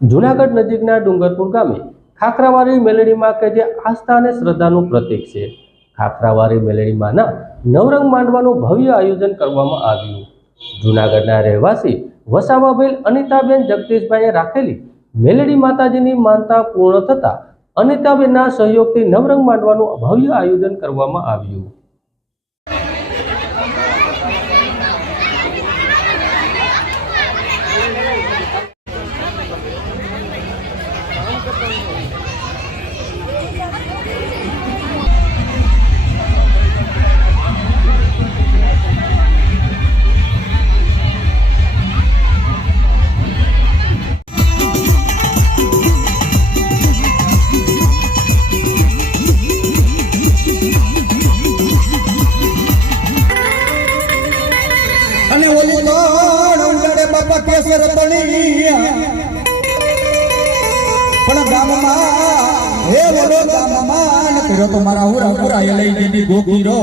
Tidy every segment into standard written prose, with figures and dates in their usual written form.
જૂનાગઢ નજીકના ડુંગરપુર ગામે ખાખરાવારી મેલડીમાં કે જે આસ્થા અને શ્રદ્ધાનું પ્રતીક છે, ખાખરાવારી મેલડીમાંના નવરંગ માંડવાનું ભવ્ય આયોજન કરવામાં આવ્યું। જૂનાગઢના રહેવાસી વસાવાબેન અનિતાબેન જગદીશભાઈએ રાખેલી મેલડી માતાજીની માનતા પૂર્ણ થતા અનિતાબેનના સહયોગથી નવરંગ માંડવાનું ભવ્ય આયોજન કરવામાં આવ્યું। बापा केसर पण गामમાં હે બોલો ગામમાં કર્યો તો મારા હુરા હુરા એ લઈ દીધી ગોકીરો।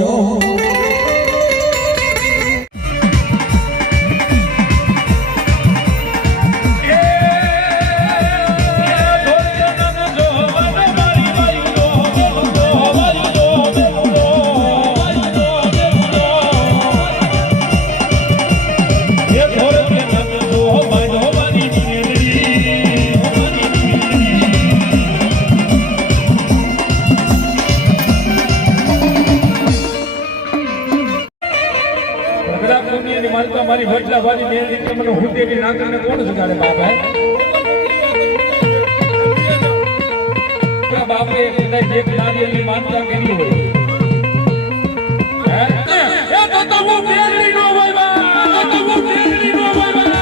મારી ભટલા વાળી મેં રીતે મને હુટેલી નાગરને કોણ જગાડે બાપા? બાપે કદાચ એક નાગરની માનતા કરી હોય એ તો હું મેલડી નો હોય બા, તો હું મેલડી નો હોય બા।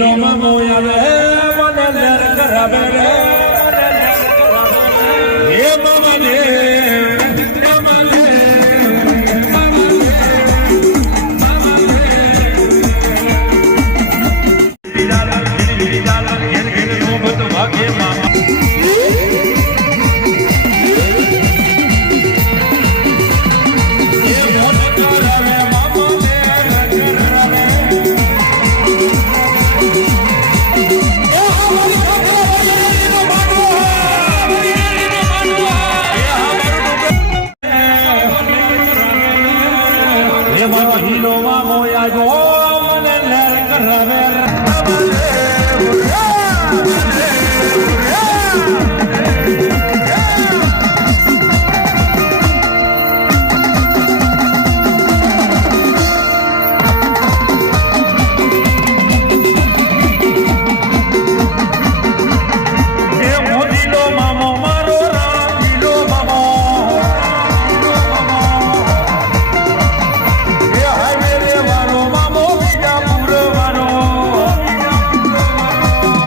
લીલોમાં મોય આવે મને લેર કરાવે રે